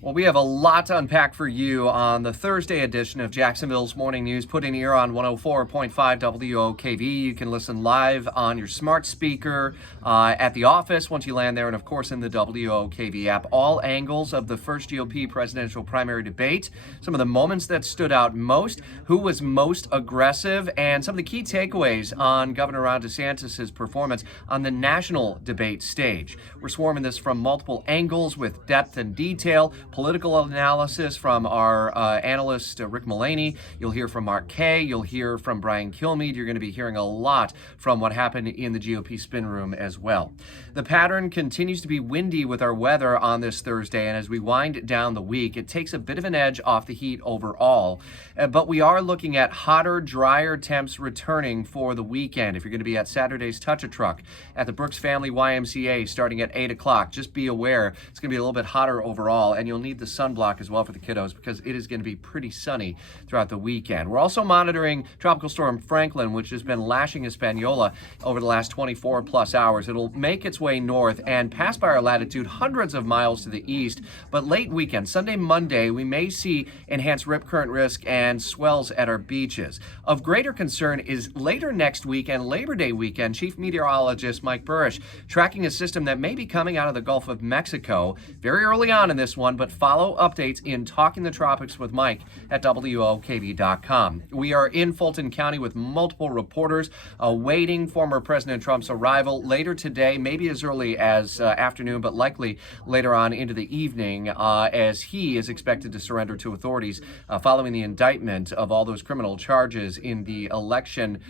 Well, we have a lot to unpack for you on the Thursday edition of Jacksonville's Morning News. Put in ear on 104.5 WOKV. You can listen live on your smart speaker at the office once you land there, and of course in the WOKV app. All angles of the first GOP presidential primary debate, some of the moments that stood out most, who was most aggressive, and some of the key takeaways on Governor Ron DeSantis' performance on the national debate stage. We're swarming this from multiple angles with depth and detail. Political analysis from our analyst, Rick Mullaney. You'll hear from Mark Kay. You'll hear from Brian Kilmeade. You're going to be hearing a lot from what happened in the GOP spin room as well. The pattern continues to be windy with our weather on this Thursday, and as we wind down the week, it takes a bit of an edge off the heat overall. But we are looking at hotter, drier temps returning for the weekend. If you're going to be at Saturday's Touch-A-Truck at the Brooks Family YMCA starting at 8 o'clock, just be aware it's going to be a little bit hotter overall, and you'll need the sunblock as well for the kiddos because it is going to be pretty sunny throughout the weekend. We're also monitoring Tropical Storm Franklin, which has been lashing Hispaniola over the last 24 plus hours. It'll make its way north and pass by our latitude hundreds of miles to the east, but late weekend, Sunday, Monday, we may see enhanced rip current risk and swells at our beaches. Of greater concern is later next week and Labor Day weekend, Chief Meteorologist Mike Burrish tracking a system that may be coming out of the Gulf of Mexico very early on in this one, but follow updates in Talking the Tropics with Mike at WOKV.com. We are in Fulton County with multiple reporters awaiting former President Trump's arrival later today, maybe as early as afternoon, but likely later on into the evening as he is expected to surrender to authorities following the indictment of all those criminal charges in the election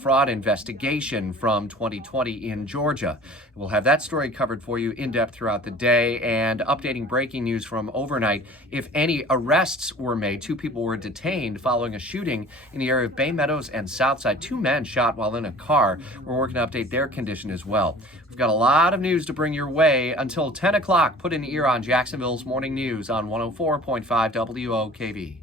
fraud investigation from 2020 in Georgia. We'll have that story covered for you in depth throughout the day, and updating breaking news from overnight. If any arrests were made, 2 people were detained following a shooting in the area of Bay Meadows and Southside. 2 men shot while in a car. We're working to update their condition as well. We've got a lot of news to bring your way until 10 o'clock. Put an ear on Jacksonville's Morning News on 104.5 WOKV.